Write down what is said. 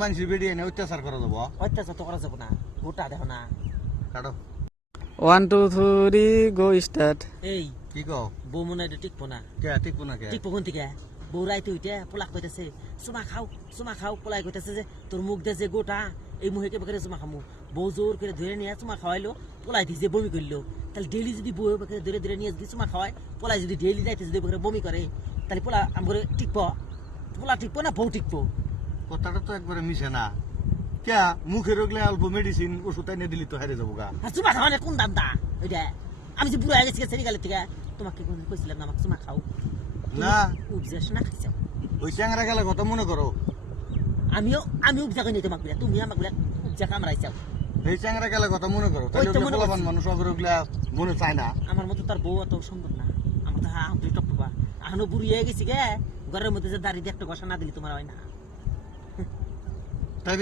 মানুষের বেড়ি এনে অত্যাচার করা যাবো। অত্যাচার তো করা যাবো না, গোটা দেখো না। কাটো 1 2 3 গো স্টার্ট। এই কি কও? বউ মনে হয় টিকবো না। কে টিকবো না কে? টিকবো কোন থেকে? বউ রাইতে উঠে পোলাক কইতেছে চুমা খাও পোলাই কইতেছে যে তোর মুখ দিয়ে যে গোটা এই মুখে বেকারে চুমা খামু। বউ জোর করে ধরে নিয়ে চুমা খাওয়াইলো, পোলাই দিয়ে যে বমি করলো। তাহলে ডেইলি যদি বউ বেকারে ধরে ধরে নিয়ে যদি চুমা খাওয়ায়, পোলাই যদি ডেইলি যাইতে যদি বেকারে বমি করে, তাহলে পোলা আমরে টিকবো? পোলা টিকবো না বউ টিকবো? কথাটা তো একবারে মিশে না। কে মুখে রোগলে অল্প মেডিসিন ওষুধ এনে দিলি তো হেরে যাবো গা। আর চুমা খাওয়ানোর কোন দাম তা ওইটা? আমি যে বুড়ো হয়ে গেছি সেরিগালের থেকে, তোমাকে কোনদিন কইছিলাম না আমাকে চুমা খাও? না উপজাস না খাইছাও। ওই চ্যাংরা গেলে কথা মনে করো। আমি উপজা কই তোমাকে বলে, তুমি আমাকে বলে উপজা কামড়াইছাও। এই চ্যাংরা গেলে কথা মনে করো। তাহলে ওই তো মনে পোলাপান করছি। মানুষ অগর ওগুলা মনে চায় না। আমার মতো তার বউ অত সম্ভব না। আমার তো হাম তুই টপটপা এখনো বুড়ি হয়ে গেছি গে, ঘরের মধ্যে যে দাঁড়িয়ে একটা ঘষা না দিলি তোমার হয় না। তাই